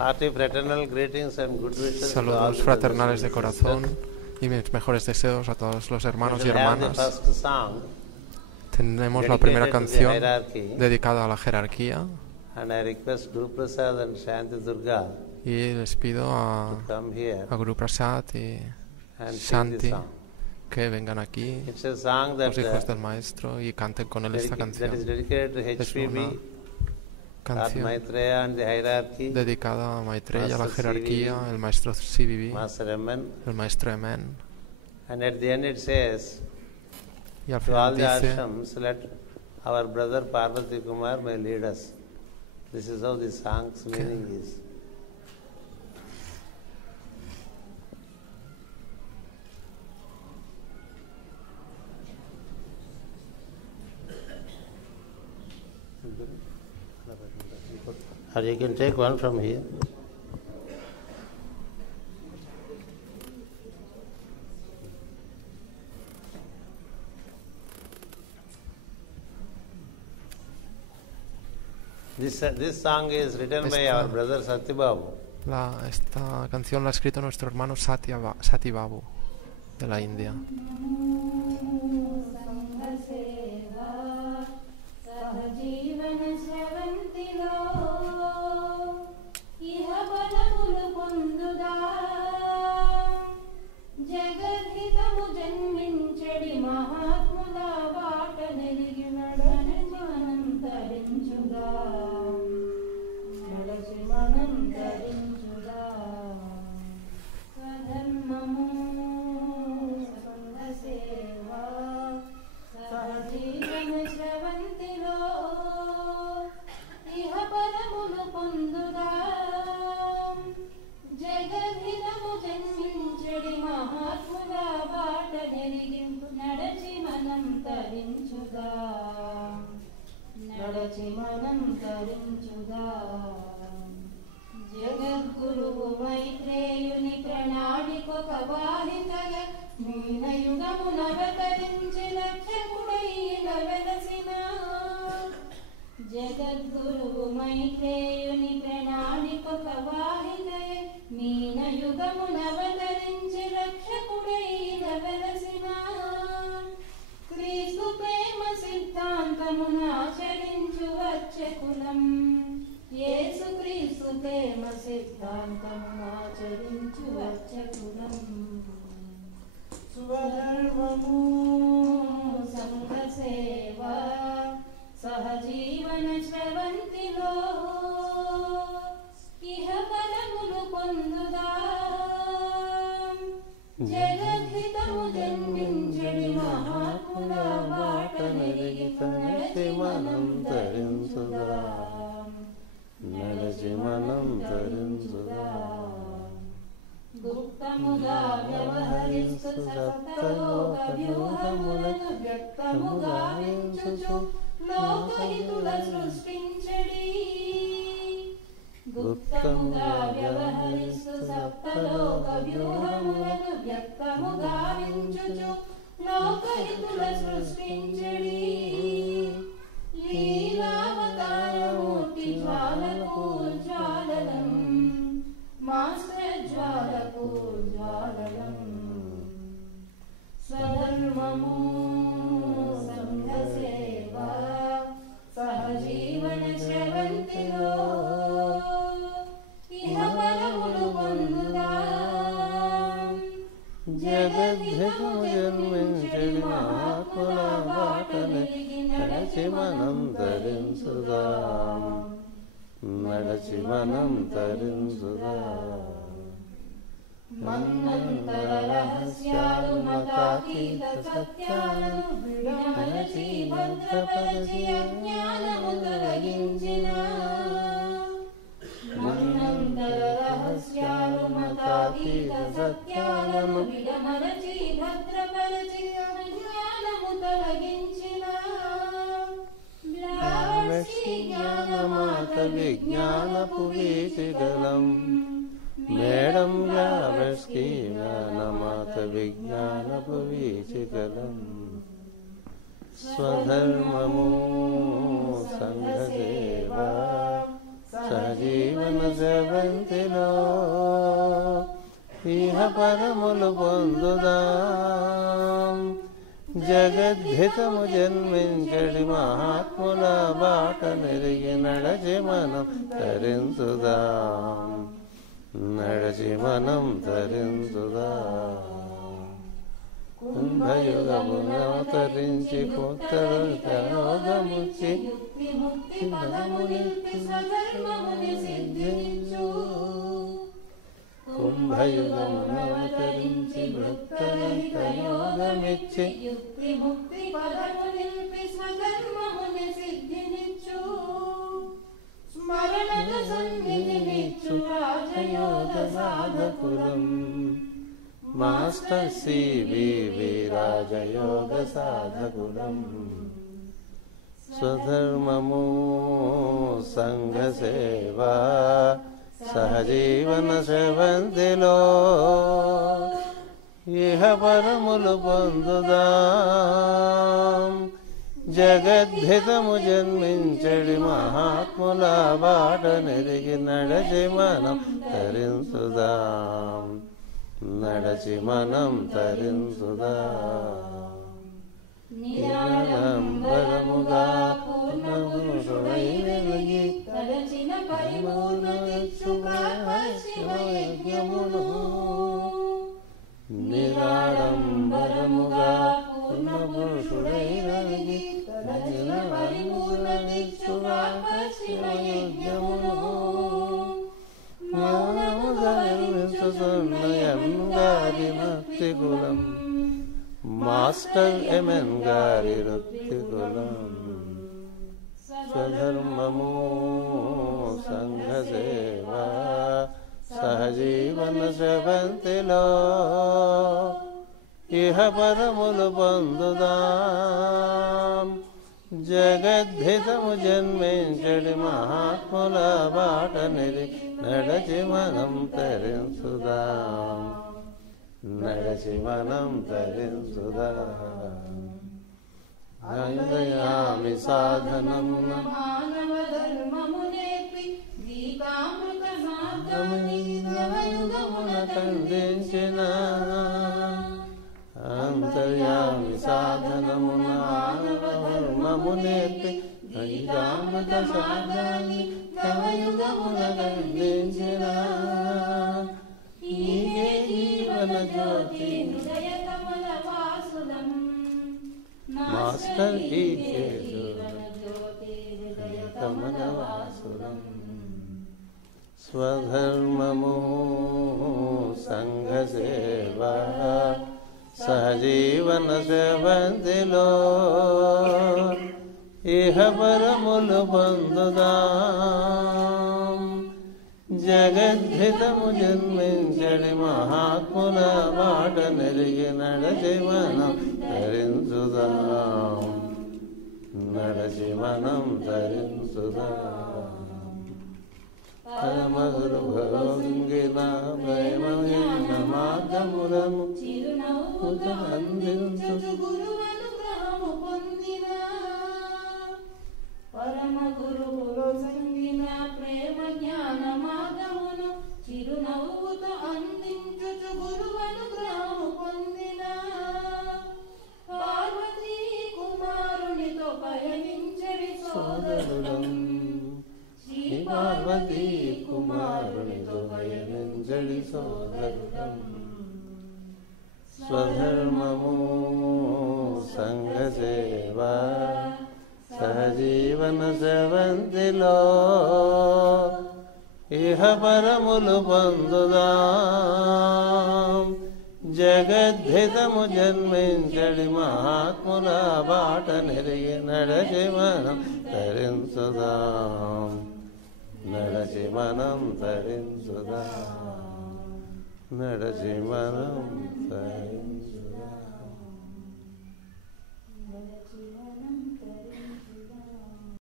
Hearty fraternal greetings and good wishes to all Saludos the fraternales de brothers and corazón sisters. y mis mejores deseos a todos los hermanos y We shall have the hermanas. first song Tenemos la primera dedicated to the canción hierarchy, dedicada a la jerarquía and I request Guru Prasad and Shanti Durga y les pido to come here a Guru Prasad y and sing the Shanti song. que vengan aquí, It's a song that, los hijos del maestro, y canten con él esta that is canción. dedicated to Es una HPB, Lord canción Maitreya and the hierarchy, dedicada a Maitreya, la Master jerarquía, CVV, el maestro CVV, Master Emen, el maestro Emen. and at the end it says, Y al to all final the dice: ashrams, let our brother Parvati Kumar may lead us. This is how the song's meaning is. Or you can take one from here. This song is written by our brother Satyababu. Esta canción la ha escrito nuestro hermano Sati Babu de la India. జగద్గురువు మైత్రేయుని ప్రణాళికొక వాహితగ మీనయుగమునవతరించి లక్షకుడైన వెలసిన జగద్గురువు మైత్రేయుని ప్రణాళికొక వాహితగ మీనయుగమునవతరించి లక్షకుడైన వెలసిన క్రీస్తు ప్రేమ సిద్ధాంతమున ఆచరించు వచ్చకులం యేసు క్రీస్తు ప్రేమ సిద్ధాంతమున ఆచరించు వచ్చకులం స్వధర్మము సంఘ సేవ సహజీవన స్రవంతిలో ఇహ ఫలములు పొందుదా జగద్హితము జన్మించడి మహాత్ముల బాట నెరిగి నడచి మనం తరించుదా నడచి మనం తరించుదా గుప్తముగా వ్యవహరిస్తు సప్తలోక వ్యూహములను వ్యక్తముగా వించుచు లోకహితుల సృష్టించడి గుప్తముగా వ్యవహరిస్తు సప్తలోక వ్యూహములను వ్యక్తముగా వించుచు లోకహితుల సృష్టించడి లీలావతారమూర్తి జ్వాలకు జ్వాలలం మాస్టర్ జ్వాలకు జ్వాలలం స్వధర్మము సంఘ సేవ సహజీవన స్రవంతిలో ఇహ ఫలములు పొందుదా జగద్ధితము జన్మించడి మహాత్ముల బాట నడచి మనం తరించుదా నడచి మనం తరించుదా మన్నంతర రహస్యాలు మతాతీత సత్యాలను విడమరచి భద్రపరచి అజ్ఞానము తొలగించిన మన్నంతర రహస్యాలు మతాతీత సత్యాలను విడమరచి భద్రపరచి అజ్ఞానము తొలగించిన బ్లావర్షి జ్ఞానమాత విజ్ఞానపు వీచిగలం మేడం వ్యావర్షి జ్ఞానమాత విజ్ఞానపు వీచిగలం స్వధర్మము సంఘ సేవ సహజీవన సేవంతి పరములు పొందుదాం. జగద్ధితము జన్మించడి మహాత్ముల బాట నెరిగి నడచి మనం తరించుదాం. నడచి మనం తరించుదాం. కుంభయుగమునవతరించి కొత్తరోగముచ్చి ముక్తి పదము నిలిపి స్వధర్మముని సిద్ధించు. కుంభయుగమునవతరించి కొత్తరోగమిచ్చి యుక్తి ముక్తి పదము నిలిపి స్వధర్మముని సిద్ధినిచ్చు. స్మరణత సన్నిధినిచ్చు రాజయోగ సాధకులం. మాస్టర్ సివివి రాజయోగ సాధకులం. స్వధర్మము సంఘ సేవా సహజీవన సెవంతిలో ఇహ పరములు పొందుదాం. జగద్ధితము జన్మించడి మహాత్ముల బాట నెరిగి నడచి మనం తరించుదాం. నడచి మనం తరించుదాం. నిరాడంబరముగా పూర్ణపురుషుడై వెలిగి తలచిన పరిపూర్ణ దిక్షు శివయజ్ఞమును. నిరాడంబరముగా పూర్ణపురుషుడై వెలిగి తలచిన పరిపూర్ణ దిక్షు శివయజ్ఞమును. గారి భక్తి కులం. మాస్టర్ ఎంఎన్ గారి వృత్తి కులం. స్వధర్మము సంఘ సేవా సహజీవన సెవంతిలో ఇహ పరములు పొందుదాం. జగద్ధితము జన్మించడి మహాత్ముల బాట నెరిగి నడచి మనం తరించుదాం. నడచి మనం తరించుదాం. దయామి సాధనమున మానవ ధర్మము నేర్పి గీతామృత మార్గాన్ని నవయుగమున ఖండించిన అంతర్యామి సాధనమున మానవ ధర్మము నేర్పి గీతామృత మార్గాన్ని నవయుగమున ఖండించిన ఈగే జీవన జ్యోతి హృదయ కమల వాసులం. మాస్టర్ ఈగే జీవన జ్యోతి హృదయ కమల వాసులం. స్వధర్మము సంఘ సేవా సహజీవన సెవంతిలో ఇహ పరములు పొందుదాం. జగద్ధితము జన్మించడి మహాత్ముల బాట నెరిగి నడచి మనం తరించుదాం. నడచి మనం తరించుదాం. పరమగురు భగవంగిన ప్రేమహీన మార్గములను చిరునవ్వుతో అందించు గురువనుగ్రహము పొందిన. పరమ గురువులో సంగిన ప్రేమ జ్ఞాన మార్గమును చిరునవ్వుతో అందించు గురువనుగ్రహము పొందిన. పార్వతీ కుమారునితో పయనించడి సోదరులం. శ్రీ పార్వతీ కుమారునితో పయనించడి సోదరులం. స్వధర్మము సంఘ సేవా సహజీవన సెవంతిలో ఇహ పరములు పొందుదాం. జగద్ధితము జన్మించడి మహాత్ముల బాట నెరిగి నడచి మనం తరించుదాం. నడచి మనం తరించుదాం. నడచి మనం తరించుదాం.